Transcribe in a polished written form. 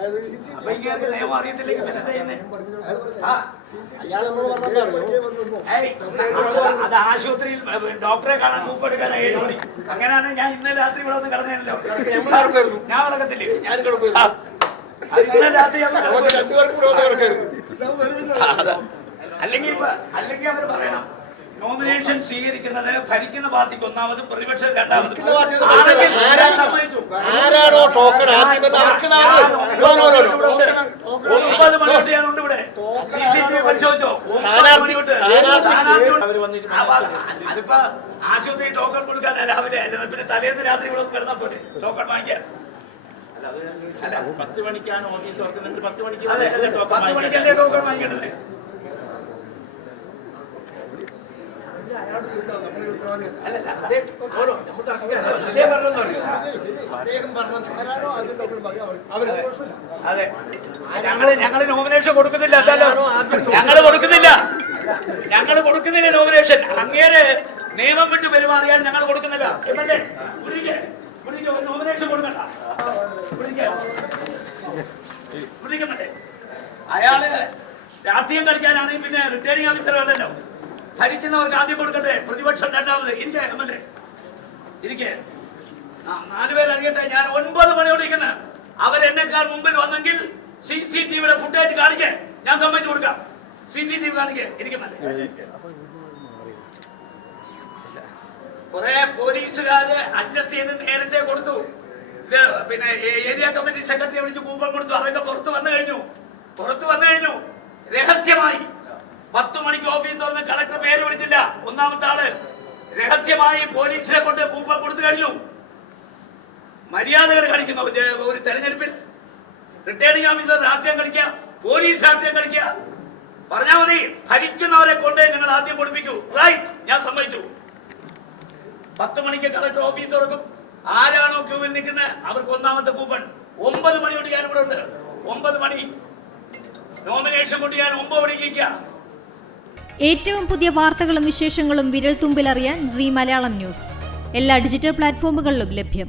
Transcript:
നിയമം അറിയത്തില്ലെങ്കിൽ പിന്നെ ചെയ്യുന്നേ. അത് ആശുപത്രിയിൽ ഡോക്ടറെ കാണാൻ കൂപ്പ് എടുക്കാൻ 7 മണി. അങ്ങനെയാണ് ഞാൻ ഇന്നലെ രാത്രി ഇവിടെ വന്ന് കിടന്നല്ലോ. ഞാൻ കിടക്കത്തില്ലേ? അത് ഇന്നലെ രാത്രി അല്ലെങ്കിൽ അവർ പറയണം നോമിനേഷൻ സ്വീകരിക്കുന്നത് ഭരിക്കുന്ന പാർട്ടിക്ക് ഒന്നാമതും പ്രതിപക്ഷം രണ്ടാമതും. 9 മണിയോട്ട് ഞാനുണ്ട് ഇവിടെ. CCTV പരിശോധിച്ചോ? അതിപ്പോ ആശുപത്രി ടോക്കൺ കൊടുക്കാൻ രാവിലെ അല്ല, പിന്നെ തലേന്ന് രാത്രി ഇവിടെ ഒന്ന് കിടന്നാ പോലെ ടോക്കൺ വാങ്ങിക്കാൻ. 10 മണിക്കാണ് ഓഫീസ് തുറക്കുന്നത്. 10 മണിക്കല്ലേ ടോക്കൺ വാങ്ങിക്കേണ്ടത്? അതെ, ഞങ്ങള് നോമിനേഷൻ കൊടുക്കുന്നില്ല. ഞങ്ങള് കൊടുക്കുന്നില്ല നോമിനേഷൻ. അങ്ങേര് നിയമം വിട്ട് പെരുമാറിയാൽ ഞങ്ങൾ കൊടുക്കുന്നില്ല. നോമിനേഷൻ കൊടുക്കണ്ട. അയാള് രാഷ്ട്രീയം കളിക്കാനാണെങ്കിൽ പിന്നെ റിട്ടേണിംഗ് ഓഫീസർ വേണ്ടല്ലോ. ഭരിക്കുന്നവർക്ക് ആദ്യം കൊടുക്കട്ടെ, പ്രതിപക്ഷം രണ്ടാമത്. ഇരിക്കെ MLA ഇരിക്കെ. 4 പേര് അറിയട്ടെ. ഞാൻ 9 മണിയോട് ഇരിക്കുന്നത്. അവരെന്നെക്കാൾ മുമ്പിൽ വന്നെങ്കിൽ CCTVയുടെ ഫുട്ടേജ് കാണിക്കേ, ഞാൻ സമ്മതിച്ചു കൊടുക്കാം. CCTV കാണിക്കേ. ഇരിക്കുമല്ലേ കുറെ പോലീസുകാര് അഡ്ജസ്റ്റ് ചെയ്ത് നേരത്തെ കൊടുത്തു. ഇത് പിന്നെ ഏരിയ കമ്മിറ്റി സെക്രട്ടറിയെ വിളിച്ച് കൂപ്പൺ കൊടുത്തു. അതൊക്കെ പുറത്തു വന്നു കഴിഞ്ഞു. രഹസ്യമായി 10 മണിക്ക് ഓഫീസ് തുറന്ന് കളക്ടർ പേര് വിളിച്ചില്ല. ഒന്നാമത്തെ ആള് രഹസ്യമായി പോലീസിനെ കൊണ്ട് കൂപ്പൺ കൊടുത്തു കഴിഞ്ഞു. മര്യാദകൾ കാണിക്കുന്നു. ഒരു തെരഞ്ഞെടുപ്പിൽ റിട്ടേണിംഗ് ഓഫീസർ രാഷ്ട്രീയം കളിക്കുക, പോലീസ് രാഷ്ട്രീയം കളിക്കുക. പറഞ്ഞാൽ മതി, ഭരിക്കുന്നവരെ കൊണ്ട് ഞങ്ങൾ ആദ്യം കൊടുപ്പിക്കൂ. റൈറ്റ്, ഞാൻ സമ്മതിച്ചു. 10 മണിക്ക് കളക്ടർ ഓഫീസ് തുറക്കും. ആരാണോ ക്യൂവിൽ നിൽക്കുന്നത് അവർക്ക് ഒന്നാമത്തെ കൂപ്പൺ. 9 മണിയോട് ഞാൻ ഇവിടെ ഉണ്ട്. 9 മണി നോമിനേഷൻ കൊണ്ട് ഞാൻ 9 മണിക്ക്. ഏറ്റവും പുതിയ വാർത്തകളും വിശേഷങ്ങളും വിരൽ തുമ്പിലറിയാൻ സീ മലയാളം ന്യൂസ് എല്ലാ ഡിജിറ്റൽ പ്ലാറ്റ്ഫോമുകളിലും ലഭ്യം.